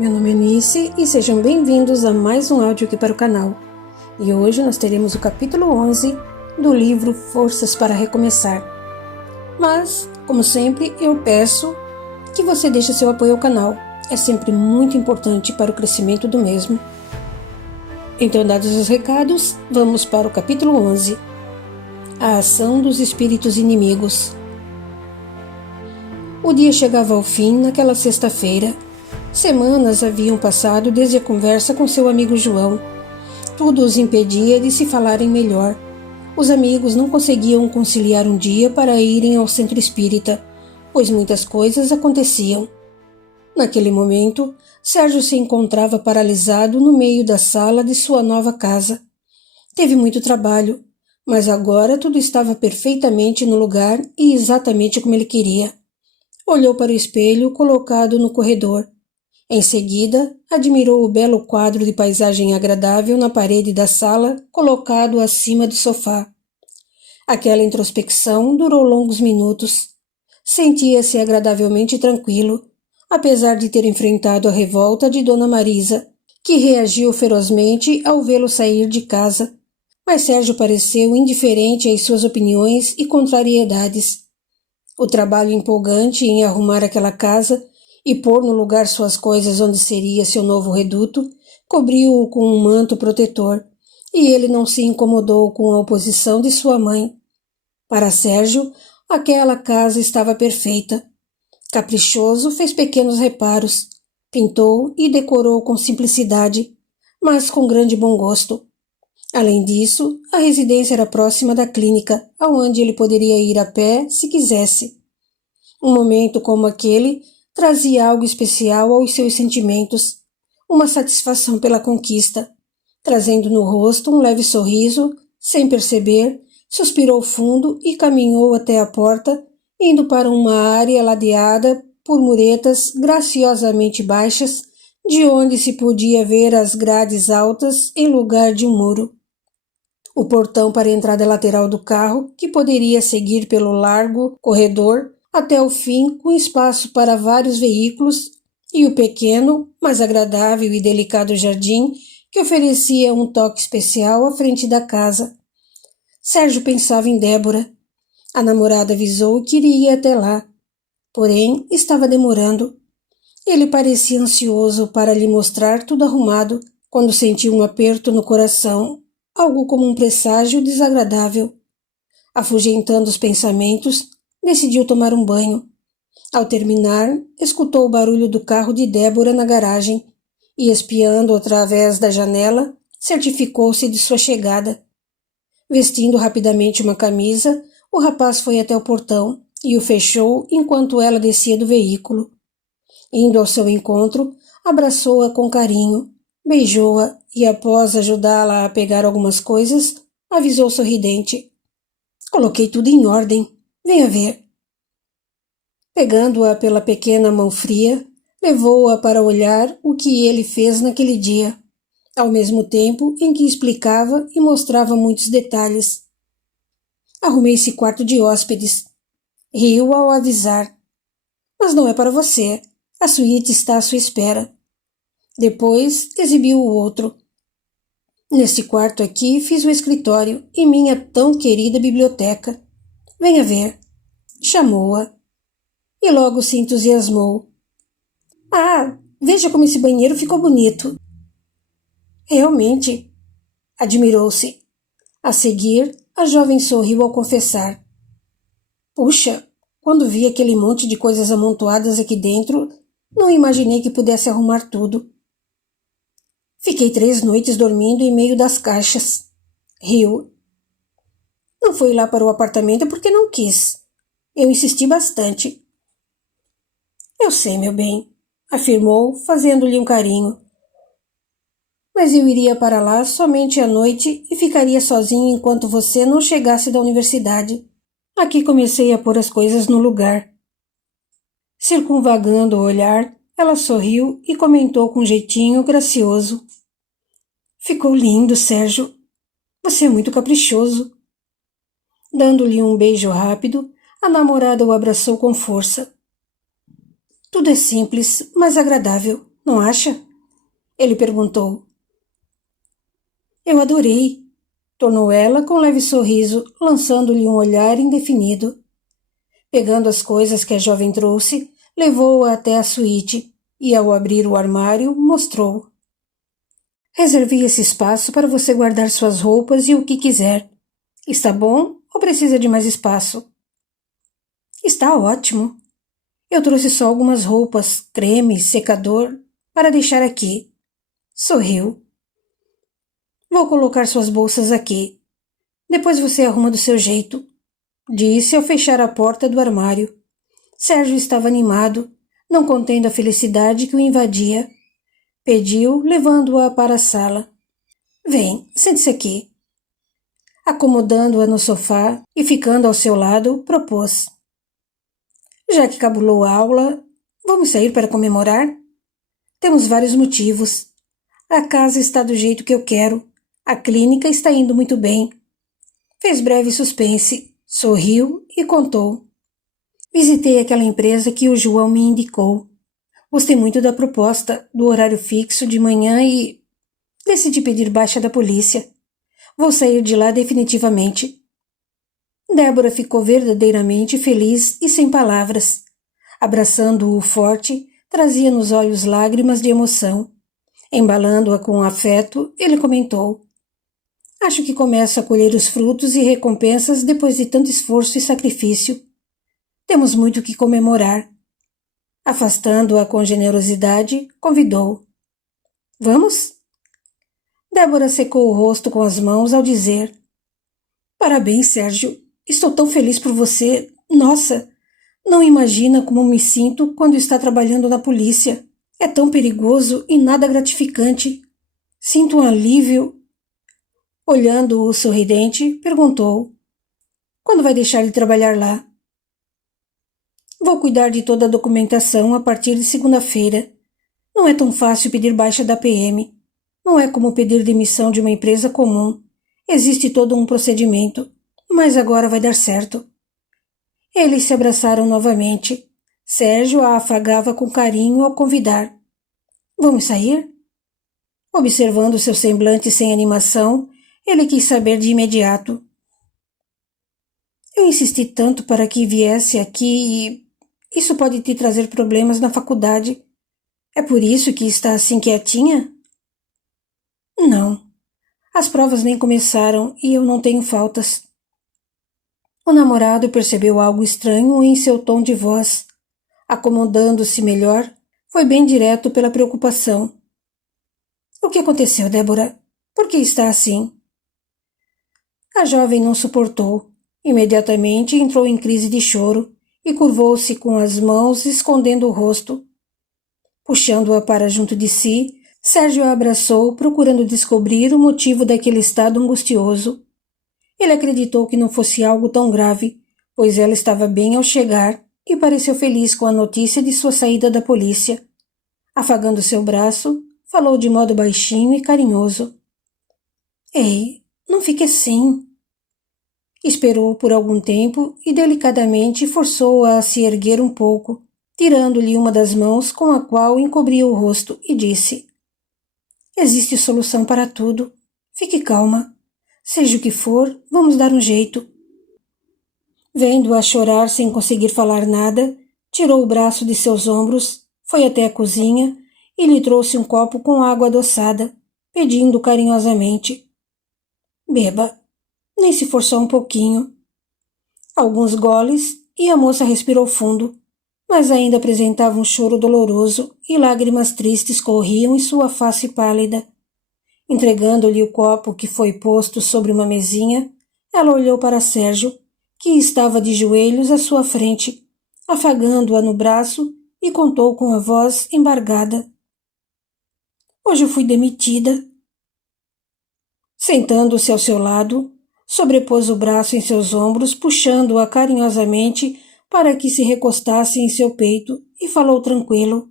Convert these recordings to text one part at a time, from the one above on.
Meu nome é Nice e sejam bem-vindos a mais um áudio aqui para o canal. E hoje nós teremos o capítulo 11 do livro Forças para Recomeçar. Mas, como sempre, eu peço que você deixe seu apoio ao canal. É sempre muito importante para o crescimento do mesmo. Então, dados os recados, vamos para o capítulo 11. A ação dos espíritos inimigos. O dia chegava ao fim naquela sexta-feira. Semanas haviam passado desde a conversa com seu amigo João. Tudo os impedia de se falarem melhor. Os amigos não conseguiam conciliar um dia para irem ao centro espírita, pois muitas coisas aconteciam. Naquele momento, Sérgio se encontrava paralisado no meio da sala de sua nova casa. Teve muito trabalho, mas agora tudo estava perfeitamente no lugar e exatamente como ele queria. Olhou para o espelho colocado no corredor. Em seguida, admirou o belo quadro de paisagem agradável na parede da sala, colocado acima do sofá. Aquela introspecção durou longos minutos. Sentia-se agradavelmente tranquilo, apesar de ter enfrentado a revolta de Dona Marisa, que reagiu ferozmente ao vê-lo sair de casa. Mas Sérgio pareceu indiferente às suas opiniões e contrariedades. O trabalho empolgante em arrumar aquela casa e pôr no lugar suas coisas onde seria seu novo reduto, cobriu-o com um manto protetor, e ele não se incomodou com a oposição de sua mãe. Para Sérgio, aquela casa estava perfeita. Caprichoso, fez pequenos reparos, pintou e decorou com simplicidade, mas com grande bom gosto. Além disso, a residência era próxima da clínica, aonde ele poderia ir a pé se quisesse. Um momento como aquele trazia algo especial aos seus sentimentos, uma satisfação pela conquista. Trazendo no rosto um leve sorriso, sem perceber, suspirou fundo e caminhou até a porta, indo para uma área ladeada por muretas graciosamente baixas, de onde se podia ver as grades altas em lugar de um muro. O portão para a entrada lateral do carro, que poderia seguir pelo largo corredor até o fim, com espaço para vários veículos, e o pequeno, mas agradável e delicado jardim, que oferecia um toque especial à frente da casa. Sérgio pensava em Débora. A namorada avisou que iria até lá. Porém, estava demorando. Ele parecia ansioso para lhe mostrar tudo arrumado, quando sentiu um aperto no coração, algo como um presságio desagradável. Afugentando os pensamentos, decidiu tomar um banho. Ao terminar, escutou o barulho do carro de Débora na garagem e, espiando através da janela, certificou-se de sua chegada. Vestindo rapidamente uma camisa, o rapaz foi até o portão e o fechou enquanto ela descia do veículo. Indo ao seu encontro, abraçou-a com carinho, beijou-a e, após ajudá-la a pegar algumas coisas, avisou sorridente: "Coloquei tudo em ordem. Venha ver." Pegando-a pela pequena mão fria, levou-a para olhar o que ele fez naquele dia, ao mesmo tempo em que explicava e mostrava muitos detalhes. "Arrumei esse quarto de hóspedes." Riu ao avisar. "Mas não é para você. A suíte está à sua espera." Depois exibiu o outro. "Neste quarto aqui fiz o escritório e minha tão querida biblioteca. Venha ver." Chamou-a. E logo se entusiasmou. "Ah, veja como esse banheiro ficou bonito." "Realmente." Admirou-se. A seguir, a jovem sorriu ao confessar: "Puxa, quando vi aquele monte de coisas amontoadas aqui dentro, não imaginei que pudesse arrumar tudo. Fiquei 3 noites dormindo em meio das caixas." Riu. "Não fui lá para o apartamento porque não quis. Eu insisti bastante." "Eu sei, meu bem," afirmou, fazendo-lhe um carinho. "Mas eu iria para lá somente à noite e ficaria sozinho enquanto você não chegasse da universidade. Aqui comecei a pôr as coisas no lugar." Circunvagando o olhar, ela sorriu e comentou com um jeitinho gracioso: "Ficou lindo, Sérgio. Você é muito caprichoso." Dando-lhe um beijo rápido, a namorada o abraçou com força. "Tudo é simples, mas agradável. não acha? Ele perguntou. Eu adorei, tornou ela com um leve sorriso, lançando-lhe um olhar indefinido. Pegando as coisas que a jovem trouxe, levou-a até a suíte e, ao abrir o armário, mostrou. Reservei esse espaço para você guardar suas roupas e o que quiser. Está bom ou precisa de mais espaço? Está ótimo. Eu trouxe só algumas roupas, creme, secador, para deixar aqui. Sorriu. Vou colocar suas bolsas aqui. Depois você arruma do seu jeito, disse ao fechar a porta do armário. Sérgio estava animado, não contendo a felicidade que o invadia. Pediu, levando-a para a sala. Vem, sente-se aqui. Acomodando-a no sofá e ficando ao seu lado, propôs. Já que cabulou a aula, vamos sair para comemorar? Temos vários motivos. A casa está do jeito que eu quero. A clínica está indo muito bem. Fez breve suspense, sorriu e contou. Visitei aquela empresa que o João me indicou. Gostei muito da proposta, do horário fixo de manhã e decidi pedir baixa da polícia. Vou sair de lá definitivamente. Débora ficou verdadeiramente feliz e sem palavras. Abraçando-o forte, trazia nos olhos lágrimas de emoção. Embalando-a com afeto, ele comentou. Acho que começo a colher os frutos e recompensas depois de tanto esforço e sacrifício. Temos muito que comemorar. Afastando-a com generosidade, convidou. Vamos? Débora secou o rosto com as mãos ao dizer. Parabéns, Sérgio. Estou tão feliz por você. Nossa, não imagina como me sinto quando está trabalhando na polícia. É tão perigoso e nada gratificante. Sinto um alívio. Olhando-o sorridente, perguntou. Quando vai deixar de trabalhar lá? Vou cuidar de toda a documentação a partir de segunda-feira. Não é tão fácil pedir baixa da PM. Não é como pedir demissão de uma empresa comum. Existe todo um procedimento, mas agora vai dar certo. Eles se abraçaram novamente. Sérgio a afagava com carinho ao convidar. Vamos sair? Observando seu semblante sem animação, ele quis saber de imediato. Eu insisti tanto para que viesse aqui e isso pode te trazer problemas na faculdade. É por isso que está assim quietinha? Não. As provas nem começaram e eu não tenho faltas. O namorado percebeu algo estranho em seu tom de voz. Acomodando-se melhor, foi bem direto pela preocupação. O que aconteceu, Débora? Por que está assim? A jovem não suportou. Imediatamente entrou em crise de choro e curvou-se com as mãos escondendo o rosto. Puxando-a para junto de si, Sérgio a abraçou, procurando descobrir o motivo daquele estado angustioso. Ele acreditou que não fosse algo tão grave, pois ela estava bem ao chegar e pareceu feliz com a notícia de sua saída da polícia. Afagando seu braço, falou de modo baixinho e carinhoso. Ei, não fique assim. Esperou por algum tempo e delicadamente forçou-a a se erguer um pouco, tirando-lhe uma das mãos com a qual encobria o rosto e disse: Existe solução para tudo. Fique calma. Seja o que for, vamos dar um jeito. Vendo-a chorar sem conseguir falar nada, tirou o braço de seus ombros, foi até a cozinha e lhe trouxe um copo com água adoçada, pedindo carinhosamente. Beba, nem se for só um pouquinho. Alguns goles e a moça respirou fundo, mas ainda apresentava um choro doloroso e lágrimas tristes corriam em sua face pálida. Entregando-lhe o copo que foi posto sobre uma mesinha, ela olhou para Sérgio, que estava de joelhos à sua frente, afagando-a no braço e contou com a voz embargada. Hoje eu fui demitida. Sentando-se ao seu lado, sobrepôs o braço em seus ombros, puxando-a carinhosamente para que se recostasse em seu peito e falou tranquilo.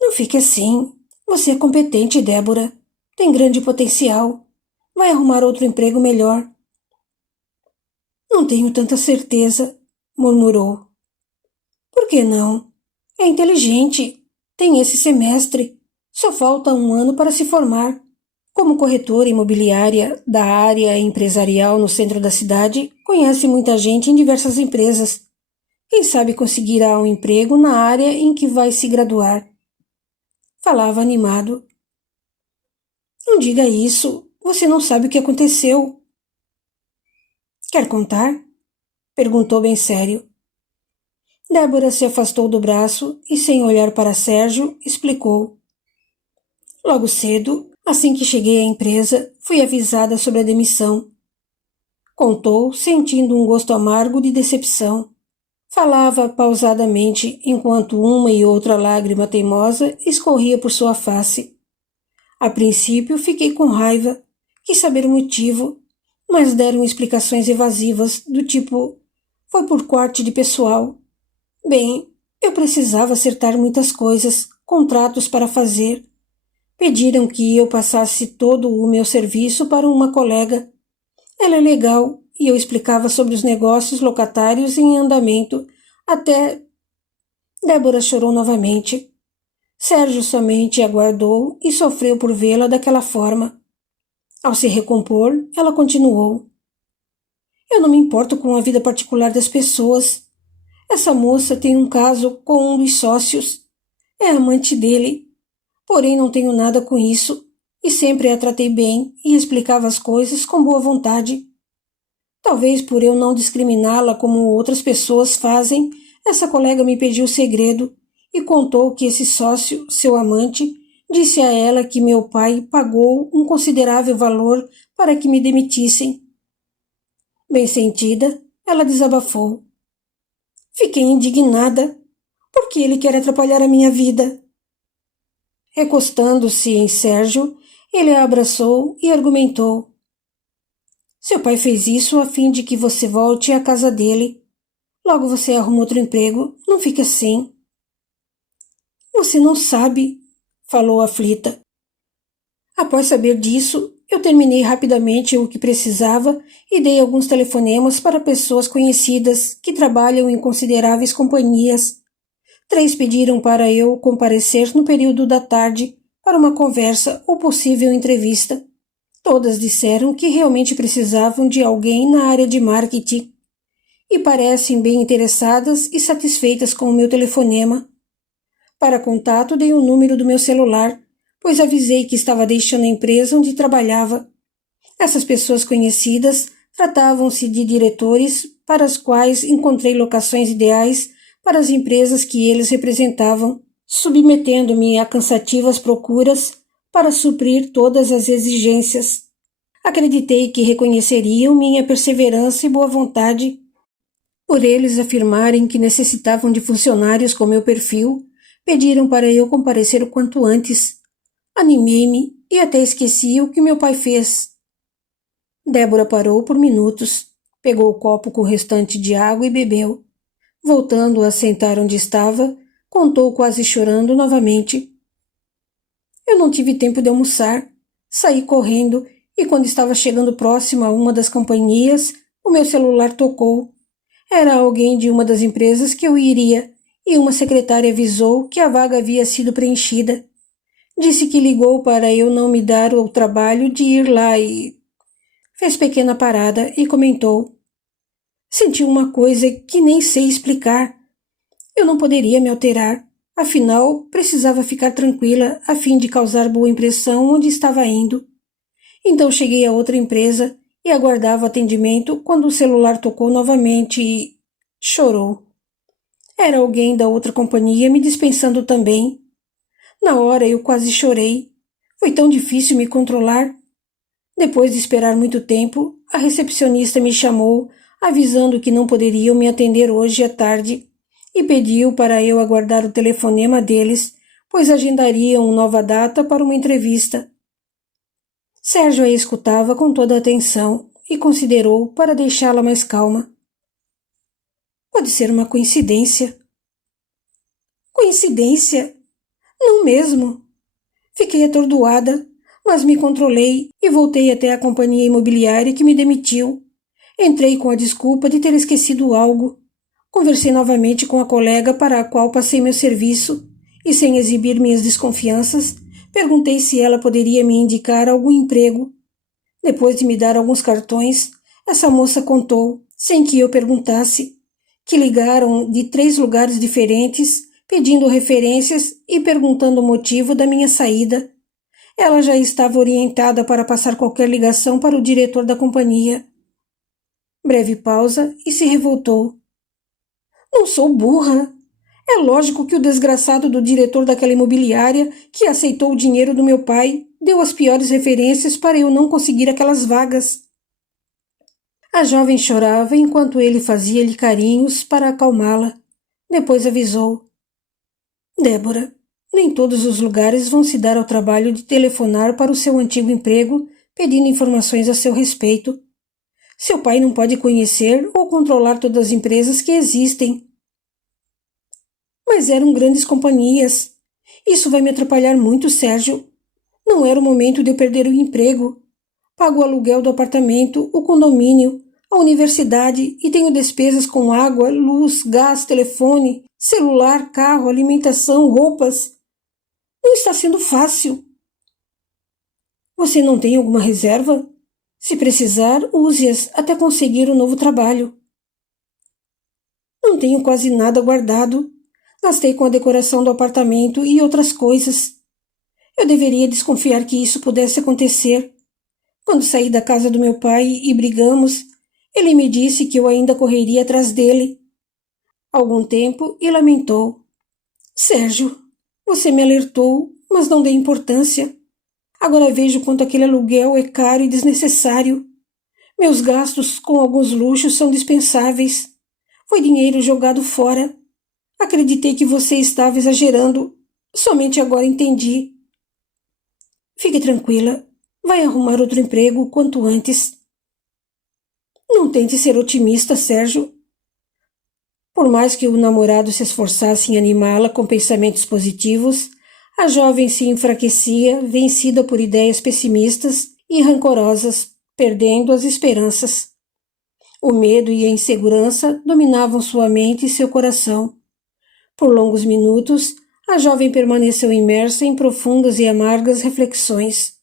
Não fique assim. Você é competente, Débora. Tem grande potencial. Vai arrumar outro emprego melhor. Não tenho tanta certeza, murmurou. Por que não? É inteligente. tem esse semestre. Só falta 1 ano para se formar. Como corretora imobiliária da área empresarial no centro da cidade, conhece muita gente em diversas empresas. Quem sabe conseguirá um emprego na área em que vai se graduar. Falava animado. Não diga isso. Você não sabe o que aconteceu. Quer contar? Perguntou bem sério. Débora se afastou do braço e, sem olhar para Sérgio, explicou. Logo cedo, assim que cheguei à empresa, fui avisada sobre a demissão. Contou, sentindo um gosto amargo de decepção. Falava pausadamente, enquanto uma e outra lágrima teimosa escorria por sua face. A princípio, fiquei com raiva. Quis saber o motivo, mas deram explicações evasivas, do tipo, foi por corte de pessoal. Bem, eu precisava acertar muitas coisas, contratos para fazer. Pediram que eu passasse todo o meu serviço para uma colega. Ela é legal e eu explicava sobre os negócios locatários em andamento, até... Débora chorou novamente. Sérgio somente aguardou e sofreu por vê-la daquela forma. Ao se recompor, ela continuou. Eu não me importo com a vida particular das pessoas. Essa moça tem um caso com um dos sócios. É amante dele. Porém, não tenho nada com isso, e sempre a tratei bem e explicava as coisas com boa vontade. Talvez por eu não discriminá-la como outras pessoas fazem, essa colega me pediu o segredo e contou que esse sócio, seu amante, disse a ela que meu pai pagou um considerável valor para que me demitissem. Bem sentida, ela desabafou. Fiquei indignada, porque ele quer atrapalhar a minha vida. Recostando-se em Sérgio, ele a abraçou e argumentou. Seu pai fez isso a fim de que você volte à casa dele. Logo você arruma outro emprego, não fique assim. Você não sabe, falou aflita. Após saber disso, eu terminei rapidamente o que precisava e dei alguns telefonemas para pessoas conhecidas que trabalham em consideráveis companhias. 3 pediram para eu comparecer no período da tarde para uma conversa ou possível entrevista. Todas disseram que realmente precisavam de alguém na área de marketing e parecem bem interessadas e satisfeitas com o meu telefonema. Para contato, dei o número do meu celular, pois avisei que estava deixando a empresa onde trabalhava. Essas pessoas conhecidas tratavam-se de diretores para as quais encontrei locações ideais para as empresas que eles representavam, submetendo-me a cansativas procuras para suprir todas as exigências. Acreditei que reconheceriam minha perseverança e boa vontade. Por eles afirmarem que necessitavam de funcionários com meu perfil, pediram para eu comparecer o quanto antes. Animei-me e até esqueci o que meu pai fez. Débora parou por minutos, pegou o copo com o restante de água e bebeu. Voltando a sentar onde estava, contou quase chorando novamente. Eu não tive tempo de almoçar. Saí correndo e quando estava chegando próximo a uma das companhias, o meu celular tocou. Era alguém de uma das empresas que eu iria e uma secretária avisou que a vaga havia sido preenchida. Disse que ligou para eu não me dar o trabalho de ir lá e... Fez pequena parada e comentou. Senti uma coisa que nem sei explicar. Eu não poderia me alterar, afinal, precisava ficar tranquila a fim de causar boa impressão onde estava indo. Então cheguei a outra empresa e aguardava atendimento quando o celular tocou novamente e... chorou. Era alguém da outra companhia me dispensando também. Na hora eu quase chorei. Foi tão difícil me controlar. Depois de esperar muito tempo, a recepcionista me chamou, avisando que não poderiam me atender hoje à tarde, e pediu para eu aguardar o telefonema deles, pois agendariam nova data para uma entrevista. Sérgio a escutava com toda a atenção e considerou para deixá-la mais calma. Pode ser uma coincidência. Coincidência? Não mesmo. Fiquei atordoada, mas me controlei e voltei até a companhia imobiliária que me demitiu. Entrei com a desculpa de ter esquecido algo. Conversei novamente com a colega para a qual passei meu serviço e, sem exibir minhas desconfianças, perguntei se ela poderia me indicar algum emprego. Depois de me dar alguns cartões, essa moça contou, sem que eu perguntasse, que ligaram de 3 lugares diferentes, pedindo referências e perguntando o motivo da minha saída. Ela já estava orientada para passar qualquer ligação para o diretor da companhia. Breve pausa e se revoltou. Não sou burra. É lógico que o desgraçado do diretor daquela imobiliária, que aceitou o dinheiro do meu pai, deu as piores referências para eu não conseguir aquelas vagas. A jovem chorava enquanto ele fazia-lhe carinhos para acalmá-la. Depois avisou. Débora, nem todos os lugares vão se dar ao trabalho de telefonar para o seu antigo emprego pedindo informações a seu respeito. Seu pai não pode conhecer ou controlar todas as empresas que existem. Mas eram grandes companhias. Isso vai me atrapalhar muito, Sérgio. Não era o momento de eu perder o emprego. Pago o aluguel do apartamento, o condomínio, a universidade e tenho despesas com água, luz, gás, telefone, celular, carro, alimentação, roupas. Não está sendo fácil. Você não tem alguma reserva? Se precisar, use-as até conseguir um novo trabalho. Não tenho quase nada guardado. Gastei com a decoração do apartamento e outras coisas. Eu deveria desconfiar que isso pudesse acontecer. Quando saí da casa do meu pai e brigamos, ele me disse que eu ainda correria atrás dele. Algum tempo e lamentou. Sérgio, você me alertou, mas não dei importância. Agora vejo quanto aquele aluguel é caro e desnecessário. Meus gastos com alguns luxos são dispensáveis. Foi dinheiro jogado fora. Acreditei que você estava exagerando. Somente agora entendi. Fique tranquila. Vai arrumar outro emprego o quanto antes. Não tente ser otimista, Sérgio. Por mais que o namorado se esforçasse em animá-la com pensamentos positivos, a jovem se enfraquecia, vencida por ideias pessimistas e rancorosas, perdendo as esperanças. O medo e a insegurança dominavam sua mente e seu coração. Por longos minutos, a jovem permaneceu imersa em profundas e amargas reflexões,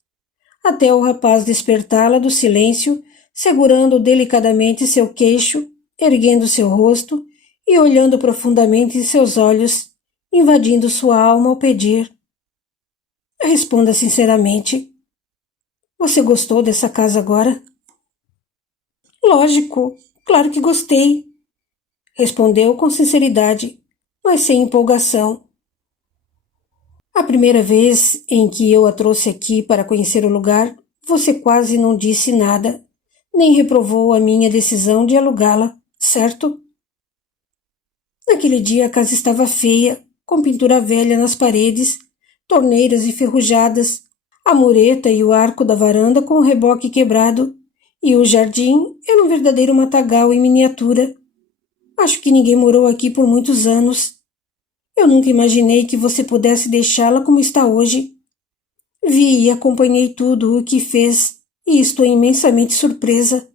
até o rapaz despertá-la do silêncio, segurando delicadamente seu queixo, erguendo seu rosto e olhando profundamente em seus olhos, invadindo sua alma ao pedir. Responda sinceramente. Você gostou dessa casa agora? Lógico, claro que gostei, respondeu com sinceridade, mas sem empolgação. A primeira vez em que eu a trouxe aqui para conhecer o lugar, você quase não disse nada, nem reprovou a minha decisão de alugá-la, certo? Naquele dia a casa estava feia, com pintura velha nas paredes, torneiras enferrujadas, a mureta e o arco da varanda com o reboque quebrado, e o jardim era um verdadeiro matagal em miniatura. Acho que ninguém morou aqui por muitos anos. Eu nunca imaginei que você pudesse deixá-la como está hoje. Vi e acompanhei tudo o que fez, e estou imensamente surpresa.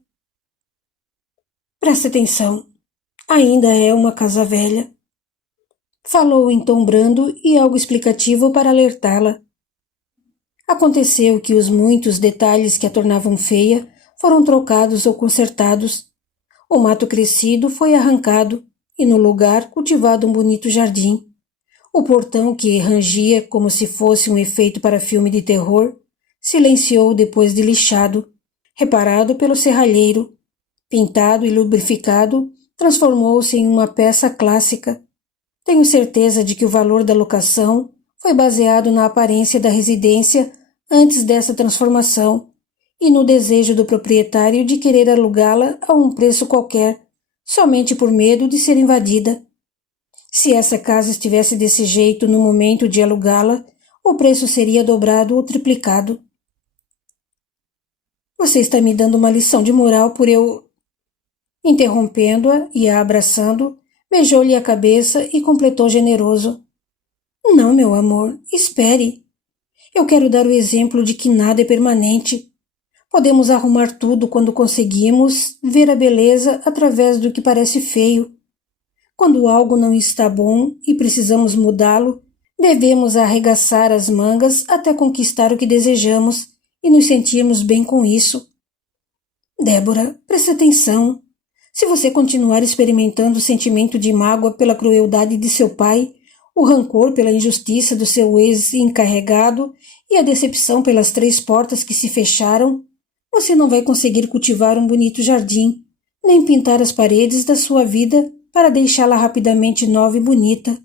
Preste atenção. Ainda é uma casa velha. Falou em tom brando e algo explicativo para alertá-la. Aconteceu que os muitos detalhes que a tornavam feia foram trocados ou consertados. O mato crescido foi arrancado e no lugar cultivado um bonito jardim. O portão, que rangia como se fosse um efeito para filme de terror, silenciou depois de lixado, reparado pelo serralheiro. Pintado e lubrificado, transformou-se em uma peça clássica. Tenho certeza de que o valor da locação foi baseado na aparência da residência antes dessa transformação e no desejo do proprietário de querer alugá-la a um preço qualquer, somente por medo de ser invadida. Se essa casa estivesse desse jeito no momento de alugá-la, o preço seria dobrado ou triplicado. Você está me dando uma lição de moral por eu... Interrompendo-a e a abraçando, beijou-lhe a cabeça e completou generoso. Não, meu amor, espere. Eu quero dar o exemplo de que nada é permanente. Podemos arrumar tudo quando conseguimos ver a beleza através do que parece feio. Quando algo não está bom e precisamos mudá-lo, Devemos arregaçar as mangas até conquistar o que desejamos e nos sentirmos bem com isso. Débora, preste atenção. Se você continuar experimentando o sentimento de mágoa pela crueldade de seu pai, o rancor pela injustiça do seu ex-encarregado e a decepção pelas 3 portas que se fecharam, você não vai conseguir cultivar um bonito jardim, nem pintar as paredes da sua vida para deixá-la rapidamente nova e bonita.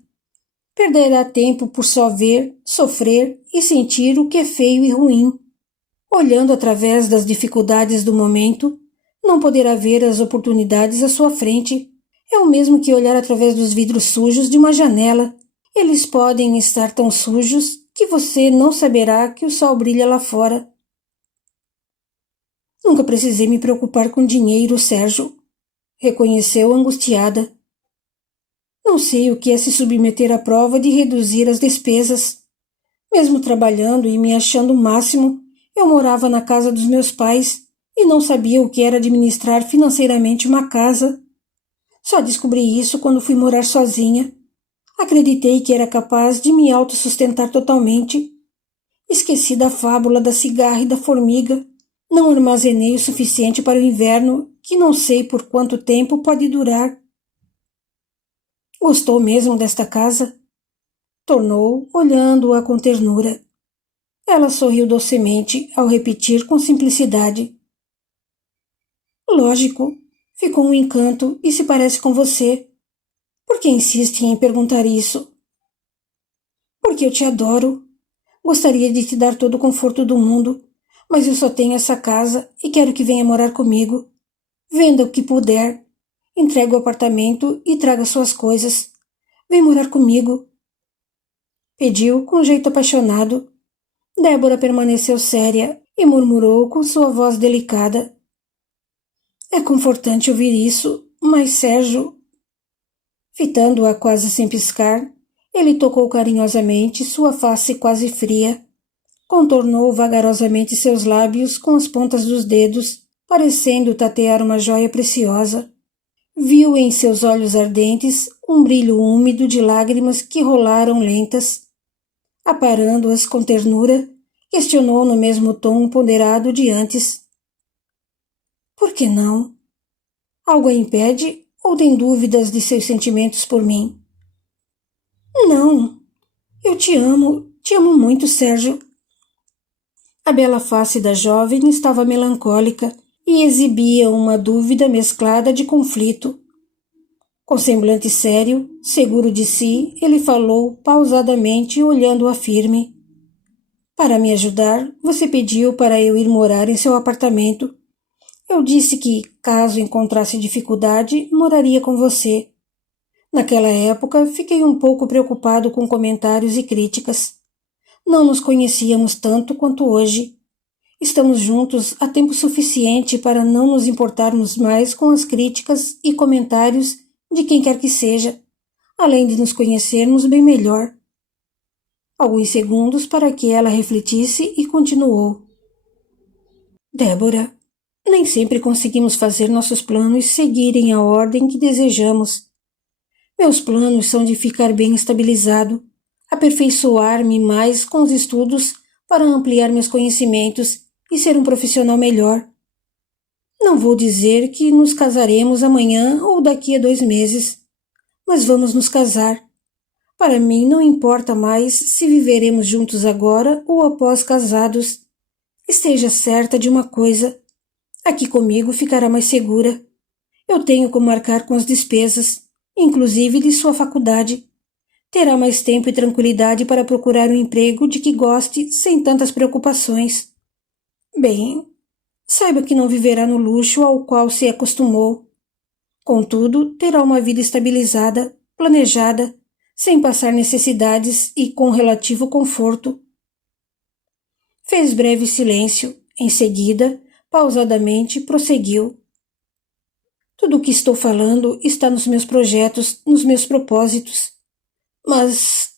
Perderá tempo por só ver, sofrer e sentir o que é feio e ruim. Olhando através das dificuldades do momento, não poderá ver as oportunidades à sua frente. É o mesmo que olhar através dos vidros sujos de uma janela. Eles podem estar tão sujos que você não saberá que o sol brilha lá fora. Nunca precisei me preocupar com dinheiro, Sérgio, reconheceu angustiada. Não sei o que é se submeter à prova de reduzir as despesas. Mesmo trabalhando e me achando o máximo, eu morava na casa dos meus pais e não sabia o que era administrar financeiramente uma casa. Só descobri isso quando fui morar sozinha. Acreditei que era capaz de me autossustentar totalmente. Esqueci da fábula da cigarra e da formiga. Não armazenei o suficiente para o inverno, que não sei por quanto tempo pode durar. Gostou mesmo desta casa? Tornou, olhando-a com ternura. Ela sorriu docemente ao repetir com simplicidade. Lógico, ficou um encanto e se parece com você. Por que insiste em perguntar isso? Porque eu te adoro. Gostaria de te dar todo o conforto do mundo, mas eu só tenho essa casa e quero que venha morar comigo. Venda o que puder. Entregue o apartamento e traga suas coisas. Vem morar comigo. Pediu com jeito apaixonado. Débora permaneceu séria e murmurou com sua voz delicada. É confortante ouvir isso, mas Sérgio... Fitando-a quase sem piscar, ele tocou carinhosamente sua face quase fria. Contornou vagarosamente seus lábios com as pontas dos dedos, parecendo tatear uma joia preciosa. Viu em seus olhos ardentes um brilho úmido de lágrimas que rolaram lentas. Aparando-as com ternura, questionou no mesmo tom ponderado de antes. Por que não? Algo a impede ou tem dúvidas de seus sentimentos por mim? Não. Eu te amo muito, Sérgio. A bela face da jovem estava melancólica e exibia uma dúvida mesclada de conflito. Com semblante sério, seguro de si, ele falou pausadamente, olhando-a firme. Para me ajudar, você pediu para eu ir morar em seu apartamento. Eu disse que, caso encontrasse dificuldade, moraria com você. Naquela época, fiquei um pouco preocupado com comentários e críticas. Não nos conhecíamos tanto quanto hoje. Estamos juntos há tempo suficiente para não nos importarmos mais com as críticas e comentários de quem quer que seja, além de nos conhecermos bem melhor. Alguns segundos para que ela refletisse e continuou. Débora, nem sempre conseguimos fazer nossos planos seguirem a ordem que desejamos. Meus planos são de ficar bem estabilizado, aperfeiçoar-me mais com os estudos para ampliar meus conhecimentos e ser um profissional melhor. Não vou dizer que nos casaremos amanhã ou daqui a 2 meses, mas vamos nos casar. Para mim não importa mais se viveremos juntos agora ou após casados. Esteja certa de uma coisa, aqui comigo ficará mais segura. Eu tenho como arcar com as despesas, inclusive de sua faculdade. Terá mais tempo e tranquilidade para procurar um emprego de que goste sem tantas preocupações. Bem, saiba que não viverá no luxo ao qual se acostumou. Contudo, terá uma vida estabilizada, planejada, sem passar necessidades e com relativo conforto. Fez breve silêncio. Em seguida, pausadamente, prosseguiu. Tudo o que estou falando está nos meus projetos, nos meus propósitos. Mas...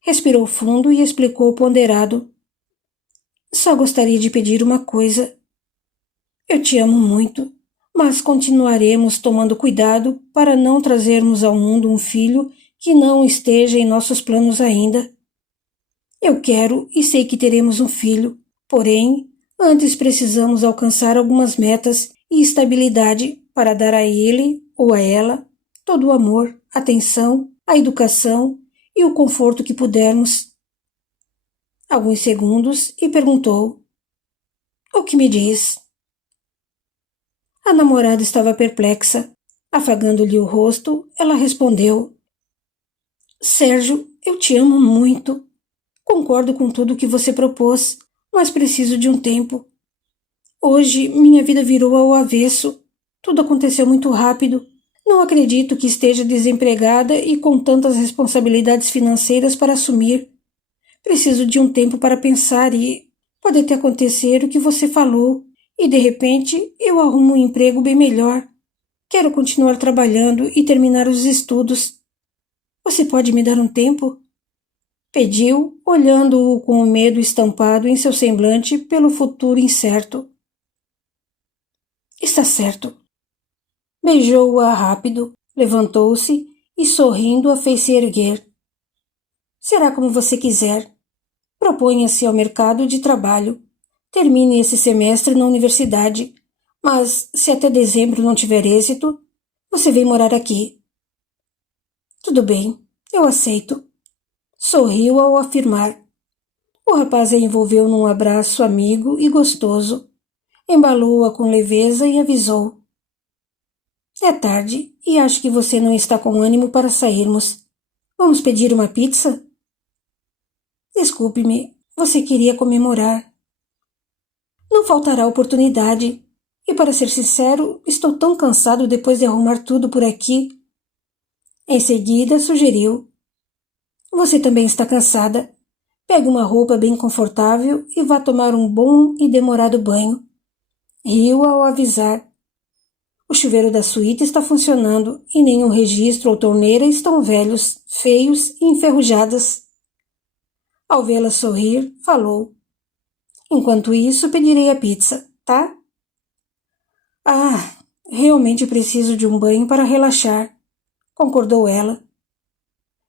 Respirou fundo e explicou ponderado. Só gostaria de pedir uma coisa. Eu te amo muito, mas continuaremos tomando cuidado para não trazermos ao mundo um filho que não esteja em nossos planos ainda. Eu quero e sei que teremos um filho, porém, antes precisamos alcançar algumas metas e estabilidade para dar a ele ou a ela todo o amor, atenção, a educação e o conforto que pudermos. Alguns segundos e perguntou: O que me diz? A namorada estava perplexa. Afagando-lhe o rosto, ela respondeu: Sérgio, eu te amo muito. Concordo com tudo o que você propôs, mas preciso de um tempo. Hoje minha vida virou ao avesso. Tudo aconteceu muito rápido. Não acredito que esteja desempregada e com tantas responsabilidades financeiras para assumir. Preciso de um tempo para pensar e pode até acontecer o que você falou e de repente eu arrumo um emprego bem melhor. Quero continuar trabalhando e terminar os estudos. Você pode me dar um tempo? Pediu, olhando-o com o medo estampado em seu semblante pelo futuro incerto. Está certo. Beijou-a rápido, levantou-se e, sorrindo, a fez se erguer. Será como você quiser. Proponha-se ao mercado de trabalho. Termine esse semestre na universidade, mas se até dezembro não tiver êxito, você vem morar aqui. Tudo bem, eu aceito. Sorriu ao afirmar. O rapaz a envolveu num abraço amigo e gostoso. Embalou-a com leveza e avisou. É tarde e acho que você não está com ânimo para sairmos. Vamos pedir uma pizza? Desculpe-me, você queria comemorar. Não faltará oportunidade. E para ser sincero, estou tão cansado depois de arrumar tudo por aqui. Em seguida, sugeriu. Você também está cansada. Pegue uma roupa bem confortável e vá tomar um bom e demorado banho. Riu ao avisar. O chuveiro da suíte está funcionando e nenhum registro ou torneira estão velhos, feios e enferrujadas. Ao vê-la sorrir, falou. Enquanto isso, pedirei a pizza, tá? Ah, realmente preciso de um banho para relaxar, concordou ela.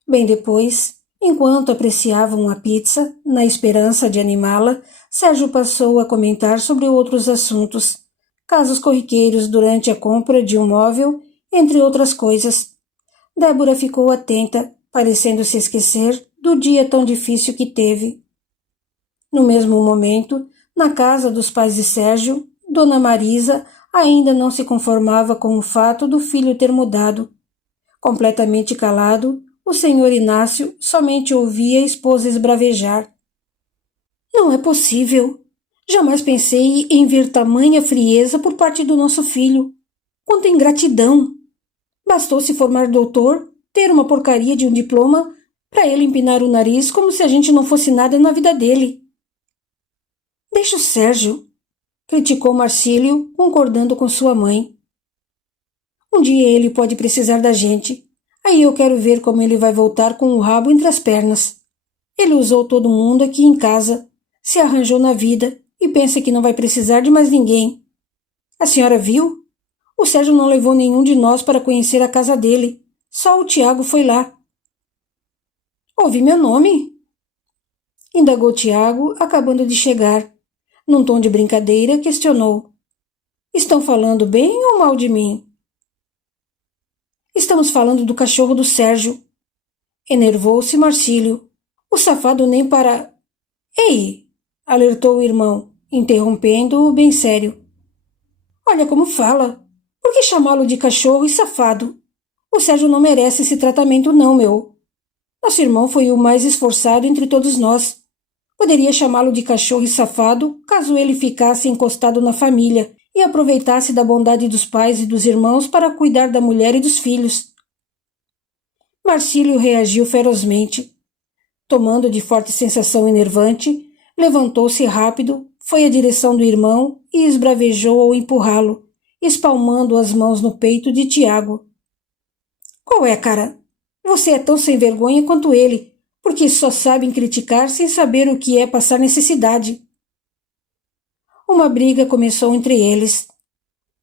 Bem depois, enquanto apreciavam a pizza, na esperança de animá-la, Sérgio passou a comentar sobre outros assuntos, casos corriqueiros durante a compra de um móvel, entre outras coisas. Débora ficou atenta, parecendo se esquecer do dia tão difícil que teve. No mesmo momento, na casa dos pais de Sérgio, Dona Marisa ainda não se conformava com o fato do filho ter mudado. Completamente calado, o senhor Inácio somente ouvia a esposa esbravejar. Não é possível. Jamais pensei em ver tamanha frieza por parte do nosso filho. Quanta ingratidão! Bastou se formar doutor, ter uma porcaria de um diploma, para ele empinar o nariz como se a gente não fosse nada na vida dele. Deixa o Sérgio, criticou Marcílio, concordando com sua mãe. Um dia ele pode precisar da gente. Aí eu quero ver como ele vai voltar com o rabo entre as pernas. Ele usou todo mundo aqui em casa, se arranjou na vida e pensa que não vai precisar de mais ninguém. A senhora viu? O Sérgio não levou nenhum de nós para conhecer a casa dele. Só o Tiago foi lá. Ouvi meu nome? Indagou Tiago, acabando de chegar. Num tom de brincadeira, questionou. Estão falando bem ou mal de mim? Estamos falando do cachorro do Sérgio. Enervou-se Marcílio. O safado nem para... Ei! Alertou o irmão, interrompendo-o bem sério. Olha como fala. Por que chamá-lo de cachorro e safado? O Sérgio não merece esse tratamento não, meu. Nosso irmão foi o mais esforçado entre todos nós. Poderia chamá-lo de cachorro e safado caso ele ficasse encostado na família e aproveitasse da bondade dos pais e dos irmãos para cuidar da mulher e dos filhos. Marcílio reagiu ferozmente. Tomando de forte sensação enervante, levantou-se rápido, foi à direção do irmão e esbravejou ao empurrá-lo, espalmando as mãos no peito de Tiago. Qual é, cara? Você é tão sem vergonha quanto ele, porque só sabem criticar sem saber o que é passar necessidade. Uma briga começou entre eles.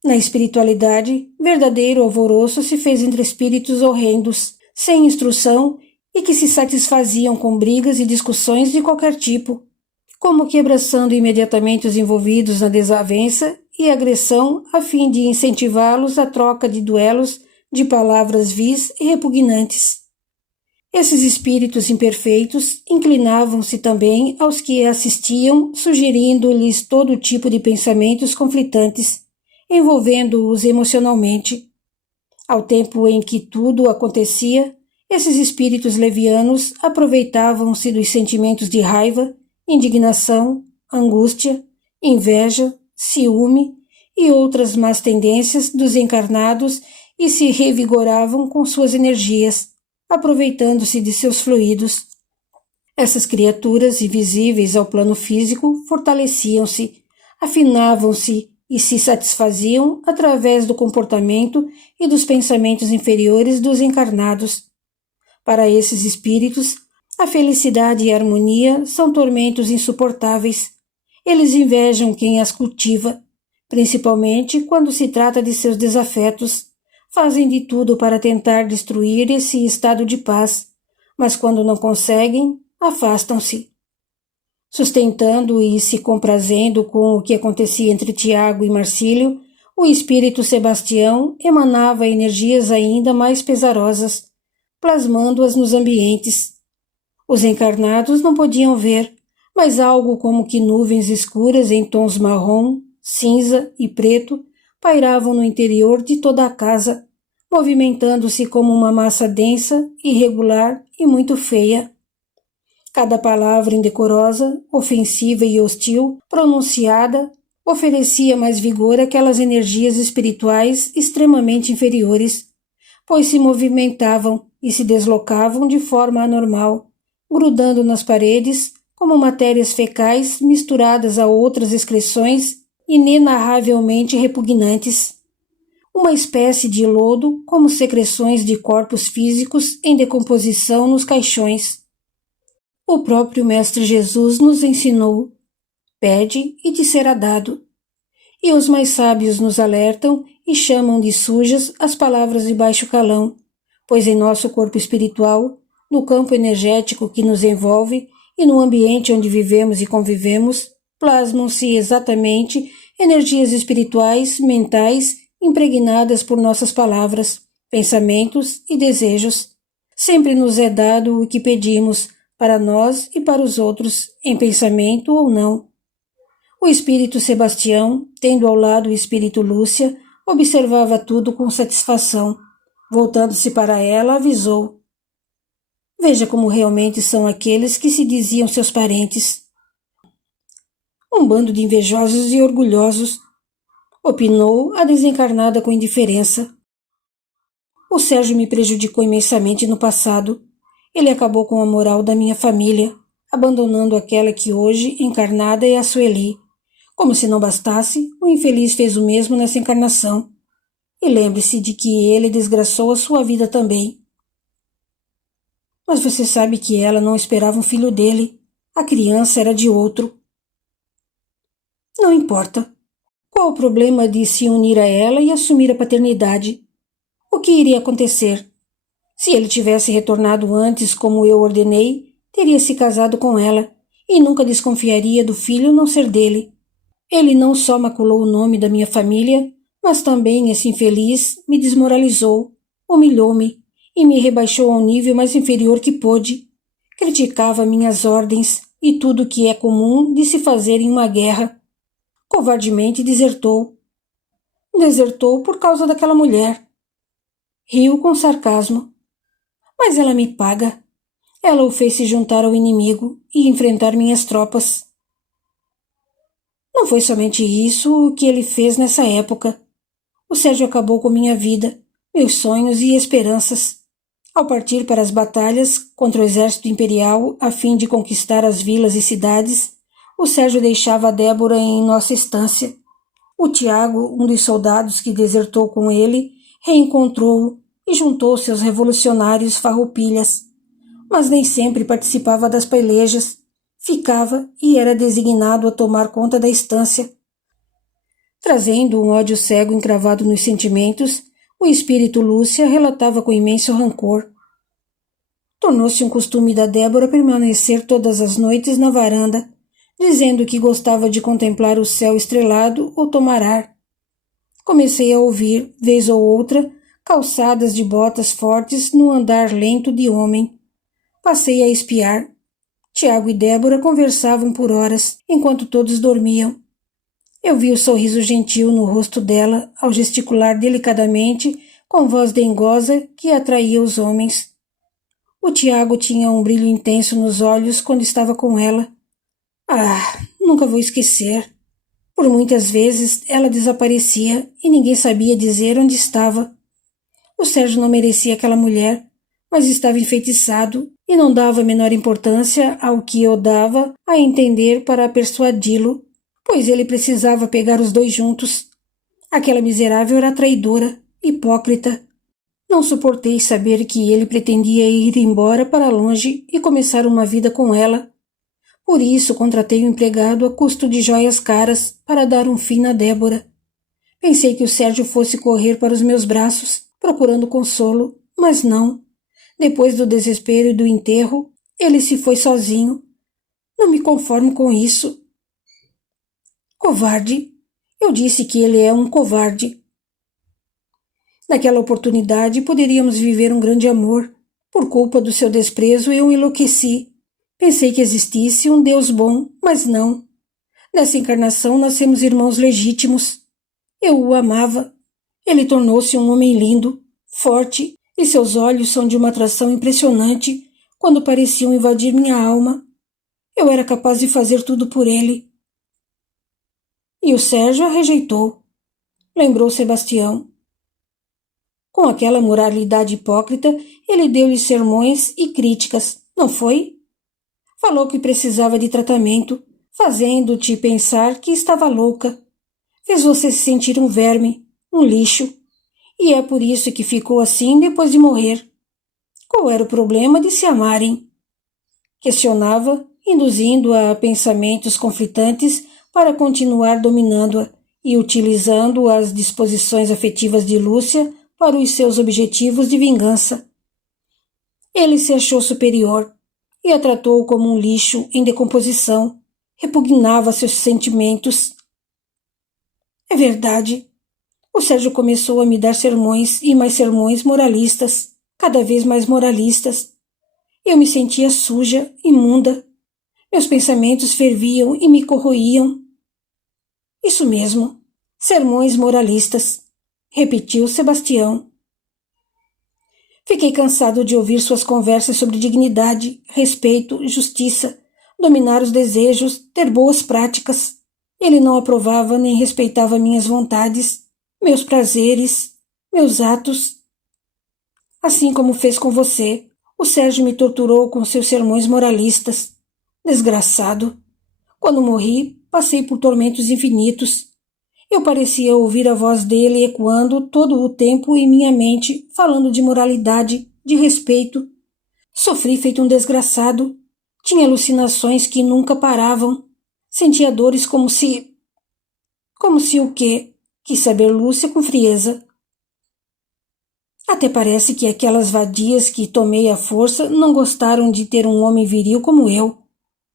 Na espiritualidade, verdadeiro alvoroço se fez entre espíritos horrendos, sem instrução e que se satisfaziam com brigas e discussões de qualquer tipo, como que abraçando imediatamente os envolvidos na desavença e agressão a fim de incentivá-los à troca de duelos de palavras vis e repugnantes. Esses espíritos imperfeitos inclinavam-se também aos que assistiam, sugerindo-lhes todo tipo de pensamentos conflitantes, envolvendo-os emocionalmente. Ao tempo em que tudo acontecia, esses espíritos levianos aproveitavam-se dos sentimentos de raiva, indignação, angústia, inveja, ciúme e outras más tendências dos encarnados e se revigoravam com suas energias, aproveitando-se de seus fluidos. Essas criaturas, invisíveis ao plano físico, fortaleciam-se, afinavam-se e se satisfaziam através do comportamento e dos pensamentos inferiores dos encarnados. Para esses espíritos, a felicidade e a harmonia são tormentos insuportáveis. Eles invejam quem as cultiva, principalmente quando se trata de seus desafetos. Fazem de tudo para tentar destruir esse estado de paz, mas quando não conseguem, afastam-se. Sustentando e se comprazendo com o que acontecia entre Tiago e Marcílio, o espírito Sebastião emanava energias ainda mais pesarosas, plasmando-as nos ambientes. Os encarnados não podiam ver, mas algo como que nuvens escuras em tons marrom, cinza e preto pairavam no interior de toda a casa, movimentando-se como uma massa densa, irregular e muito feia. Cada palavra indecorosa, ofensiva e hostil, pronunciada, oferecia mais vigor àquelas energias espirituais extremamente inferiores, pois se movimentavam e se deslocavam de forma anormal, grudando nas paredes como matérias fecais misturadas a outras excreções inenarravelmente repugnantes. Uma espécie de lodo como secreções de corpos físicos em decomposição nos caixões. O próprio Mestre Jesus nos ensinou: pede e te será dado. E os mais sábios nos alertam e chamam de sujas as palavras de baixo calão, pois em nosso corpo espiritual, no campo energético que nos envolve e no ambiente onde vivemos e convivemos, plasmam-se exatamente energias espirituais, mentais, impregnadas por nossas palavras, pensamentos e desejos. Sempre nos é dado o que pedimos, para nós e para os outros, em pensamento ou não. O espírito Sebastião, tendo ao lado o espírito Lúcia, observava tudo com satisfação. Voltando-se para ela, avisou: veja como realmente são aqueles que se diziam seus parentes. Um bando de invejosos e orgulhosos, opinou a desencarnada com indiferença. O Sérgio me prejudicou imensamente no passado. Ele acabou com a moral da minha família, abandonando aquela que hoje, encarnada, é a Sueli. Como se não bastasse, o infeliz fez o mesmo nessa encarnação. E lembre-se de que ele desgraçou a sua vida também. Mas você sabe que ela não esperava um filho dele. A criança era de outro. Não importa. Qual o problema de se unir a ela e assumir a paternidade? O que iria acontecer? Se ele tivesse retornado antes, como eu ordenei, teria se casado com ela e nunca desconfiaria do filho não ser dele. Ele não só maculou o nome da minha família, mas também esse infeliz me desmoralizou, humilhou-me e me rebaixou ao nível mais inferior que pôde. Criticava minhas ordens e tudo o que é comum de se fazer em uma guerra. Covardemente desertou. Desertou por causa daquela mulher. Riu com sarcasmo. Mas ela me paga. Ela o fez se juntar ao inimigo e enfrentar minhas tropas. Não foi somente isso que ele fez nessa época. O Sérgio acabou com minha vida, meus sonhos e esperanças. Ao partir para as batalhas contra o exército imperial a fim de conquistar as vilas e cidades, o Sérgio deixava a Débora em nossa estância. O Tiago, um dos soldados que desertou com ele, reencontrou-o e juntou-se aos revolucionários farroupilhas. Mas nem sempre participava das pelejas. Ficava e era designado a tomar conta da estância. Trazendo um ódio cego encravado nos sentimentos, o espírito Lúcia relatava com imenso rancor. Tornou-se um costume da Débora permanecer todas as noites na varanda, dizendo que gostava de contemplar o céu estrelado ou tomar ar. Comecei a ouvir, vez ou outra, calçadas de botas fortes no andar lento de homem. Passei a espiar. Tiago e Débora conversavam por horas, enquanto todos dormiam. Eu vi o sorriso gentil no rosto dela ao gesticular delicadamente, com voz dengosa que atraía os homens. O Tiago tinha um brilho intenso nos olhos quando estava com ela. Nunca vou esquecer. Por muitas vezes ela desaparecia e ninguém sabia dizer onde estava. O Sérgio não merecia aquela mulher, mas estava enfeitiçado e não dava a menor importância ao que eu dava a entender para persuadi-lo, pois ele precisava pegar os dois juntos. Aquela miserável era traidora, hipócrita. Não suportei saber que ele pretendia ir embora para longe e começar uma vida com ela. Por isso contratei um empregado a custo de joias caras para dar um fim na Débora. Pensei que o Sérgio fosse correr para os meus braços, procurando consolo, mas não. Depois do desespero e do enterro, ele se foi sozinho. Não me conformo com isso. Covarde. Eu disse que ele é um covarde. Naquela oportunidade poderíamos viver um grande amor. Por culpa do seu desprezo eu enlouqueci. Pensei que existisse um Deus bom, mas não. Nessa encarnação nascemos irmãos legítimos. Eu o amava. Ele tornou-se um homem lindo, forte, e seus olhos são de uma atração impressionante quando pareciam invadir minha alma. Eu era capaz de fazer tudo por ele. E o Sérgio a rejeitou, lembrou Sebastião. Com aquela moralidade hipócrita, ele deu-lhe sermões e críticas, não foi? Falou que precisava de tratamento, fazendo-te pensar que estava louca. Fez você se sentir um verme, um lixo. E é por isso que ficou assim depois de morrer. Qual era o problema de se amarem? Questionava, induzindo-a a pensamentos conflitantes para continuar dominando-a e utilizando as disposições afetivas de Lúcia para os seus objetivos de vingança. Ele se achou superior e a tratou como um lixo em decomposição, repugnava seus sentimentos. É verdade. O Sérgio começou a me dar sermões e mais sermões moralistas, cada vez mais moralistas. Eu me sentia suja, imunda. Meus pensamentos ferviam e me corroíam. Isso mesmo, sermões moralistas, repetiu Sebastião. Fiquei cansado de ouvir suas conversas sobre dignidade, respeito, justiça, dominar os desejos, ter boas práticas. Ele não aprovava nem respeitava minhas vontades, meus prazeres, meus atos. Assim como fez com você, o Sérgio me torturou com seus sermões moralistas. Desgraçado. Quando morri, passei por tormentos infinitos. Eu parecia ouvir a voz dele ecoando todo o tempo em minha mente, falando de moralidade, de respeito. Sofri feito um desgraçado. Tinha alucinações que nunca paravam. Sentia dores como se... Como se o quê? Quis saber Lúcia com frieza. Até parece que aquelas vadias que tomei à força não gostaram de ter um homem viril como eu.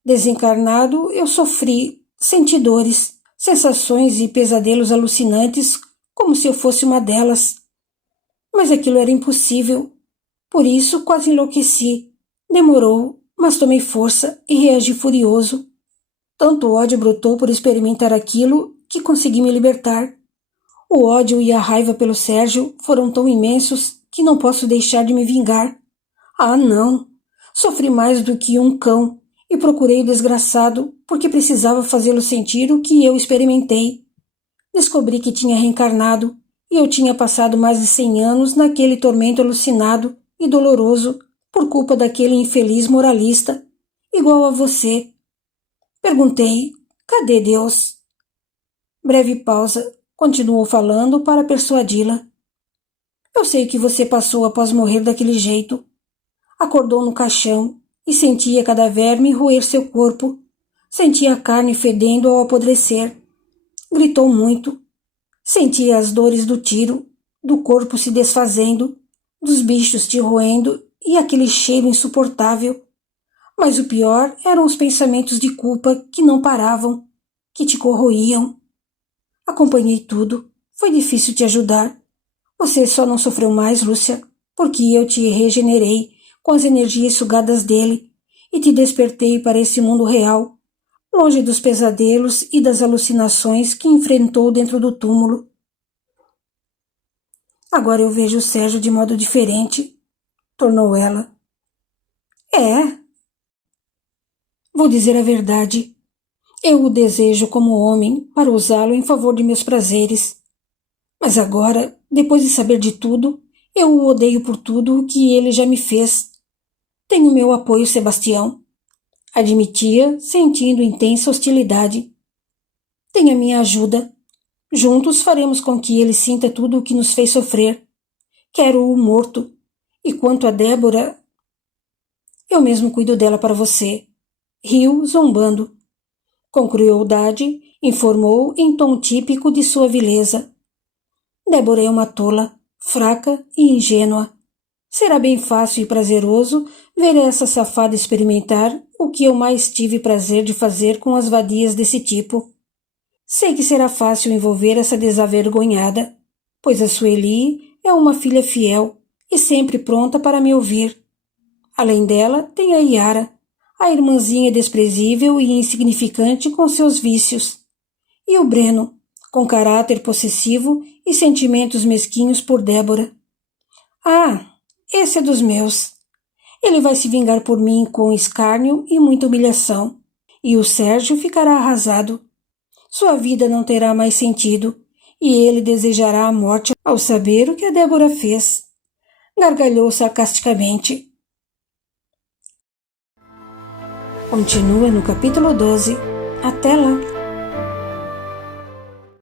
Desencarnado, eu sofri, senti dores, sensações e pesadelos alucinantes, como se eu fosse uma delas. Mas aquilo era impossível. Por isso quase enlouqueci. Demorou, mas tomei força e reagi furioso. Tanto ódio brotou por experimentar aquilo que consegui me libertar. O ódio e a raiva pelo Sérgio foram tão imensos que não posso deixar de me vingar. Ah, não! Sofri mais do que um cão e procurei o desgraçado porque precisava fazê-lo sentir o que eu experimentei. Descobri que tinha reencarnado e eu tinha passado mais de 100 anos naquele tormento alucinado e doloroso por culpa daquele infeliz moralista, igual a você. Perguntei, cadê Deus? Breve pausa, continuou falando para persuadi-la. Eu sei que você passou após morrer daquele jeito. Acordou no caixão e sentia cada verme roer seu corpo. Sentia a carne fedendo ao apodrecer. Gritou muito. Sentia as dores do tiro, do corpo se desfazendo, dos bichos te roendo e aquele cheiro insuportável. Mas o pior eram os pensamentos de culpa que não paravam, que te corroíam. Acompanhei tudo. Foi difícil te ajudar. Você só não sofreu mais, Lúcia, porque eu te regenerei com as energias sugadas dele e te despertei para esse mundo real, longe dos pesadelos e das alucinações que enfrentou dentro do túmulo. Agora eu vejo o Sérgio de modo diferente, tornou ela. É. Vou dizer a verdade. Eu o desejo como homem para usá-lo em favor de meus prazeres. Mas agora, depois de saber de tudo, eu o odeio por tudo o que ele já me fez. Tenho meu apoio, Sebastião. Admitia, sentindo intensa hostilidade. Tem a minha ajuda. Juntos faremos com que ele sinta tudo o que nos fez sofrer. Quero-o morto. E quanto a Débora, eu mesmo cuido dela para você. Riu, zombando. Com crueldade, informou em tom típico de sua vileza. Débora é uma tola, fraca e ingênua. Será bem fácil e prazeroso ver essa safada experimentar o que eu mais tive prazer de fazer com as vadias desse tipo. Sei que será fácil envolver essa desavergonhada, pois a Sueli é uma filha fiel e sempre pronta para me ouvir. Além dela, tem a Yara, a irmãzinha desprezível e insignificante com seus vícios. E o Breno, com caráter possessivo e sentimentos mesquinhos por Débora. Ah, esse é dos meus. Ele vai se vingar por mim com escárnio e muita humilhação. E o Sérgio ficará arrasado. Sua vida não terá mais sentido, e ele desejará a morte ao saber o que a Débora fez. Gargalhou sarcasticamente. Continua no capítulo 12. Até lá!